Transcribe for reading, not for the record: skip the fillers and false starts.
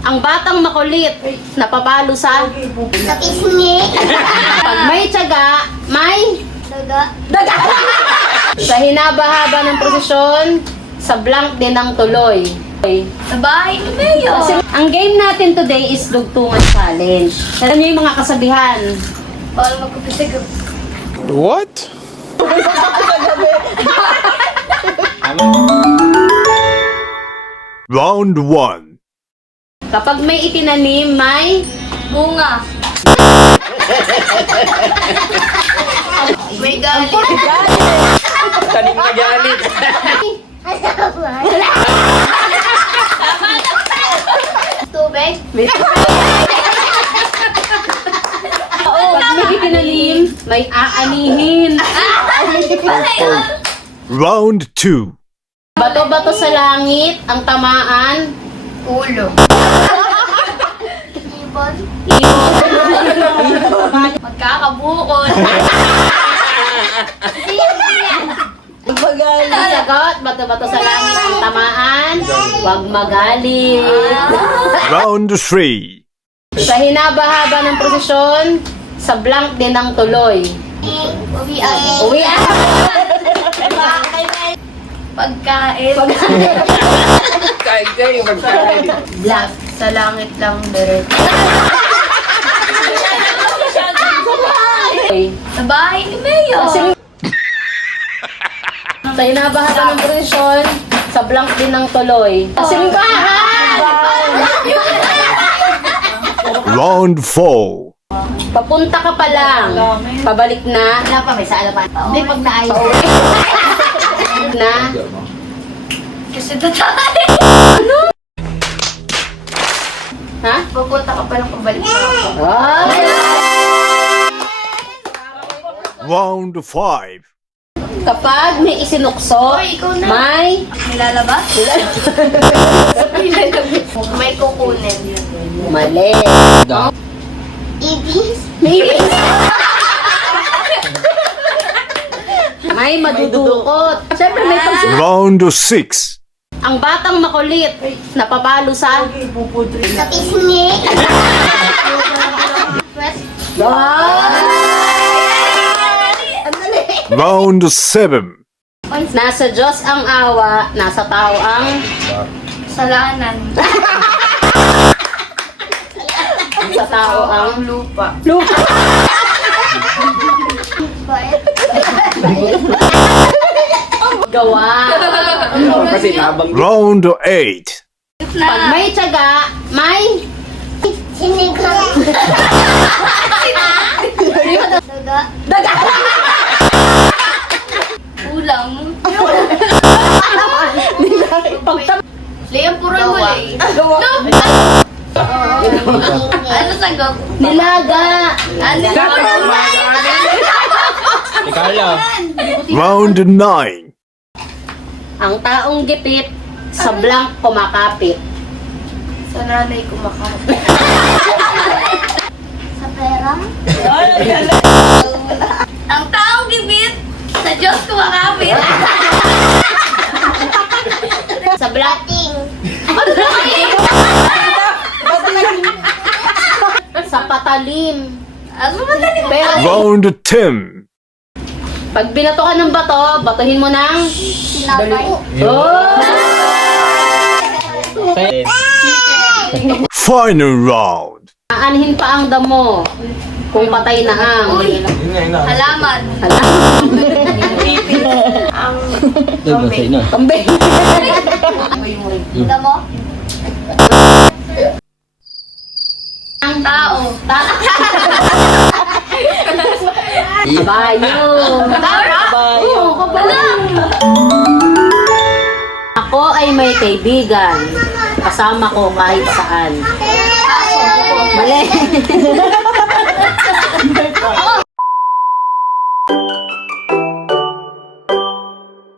Ang batang makulit, napapalo sa pisngi. pag may tiyaga, may Daga. sa hinaba-haba ng prosesyon, sa blank din ang tuloy. Sa bahay ni Mayo. Ang game natin today is Dugtungan Challenge. Alam niyo yung mga kasabihan. Bawal magkupisig. What? Round 1. Kapag may itinanim, may Bunga. May galit. Tanim na galit. Tubig. Pag may itinanim, may aanihin. Round 2. Bato-bato sa langit, ang tamaan. Ulo. Ibon. Magkakabukol. Sagot, bato-bato sa langit, ang tamaan. Huwag magalit. Round 3. Sa hinaba-haba ng prosesyon, sa blank din ang tuloy. Uwi Pagkain. Kain kayo, magkain. Black. Sa langit lang direct. Sa bahay ni Mayo. Sa hinaba-haba ng prosesyon, sa blank din ang tuloy. Simbahan! Round 4. Papunta ka pa lang. Pabalik na. Wala pa, may saala pa. Hindi, pag naayos. Na. Kasi tatay. Ha? Pupunta ka pa lang pabalik pa ako. Round 5. Kapag may isinukso, Hoy, ikaw na. may Nilalabas? May kukunin. mali. Ibis? Maybe. May madudukot. Siyempre may pagsin. Round 6. Ang batang makulit, napapalo sa Sa pisngi. Round 7. Nasa Diyos ang awa, nasa tao ang Salanan. sa tao ang Lupa. lupa. Gawa. Kasi nabang Round 8. Pag may tiyaga, may Sinigang. Daga. Ulam. Liam, puro mo eh. Ano sagot? nilaga. Ano Ikaw lang. Round 9. Ang taong gipit, sa blank kumakapit. Sa nanay kumakapit. Sa pera? Ang taong gibit, sa Diyos kumakapit. Sa blank. Sa patalim. Ano ba tayo? Pero Round 10. pag binato ka ng bato, batuhin mo ng Sinapay. Final round. Aanhin pa ang damo kung patay na ang Halaman. Ang kambing. Kita mo? Ang tao. Kabayo. Oo, kabayo. Ako ay may kaibigan. Kasama ko kahit saan. Mali.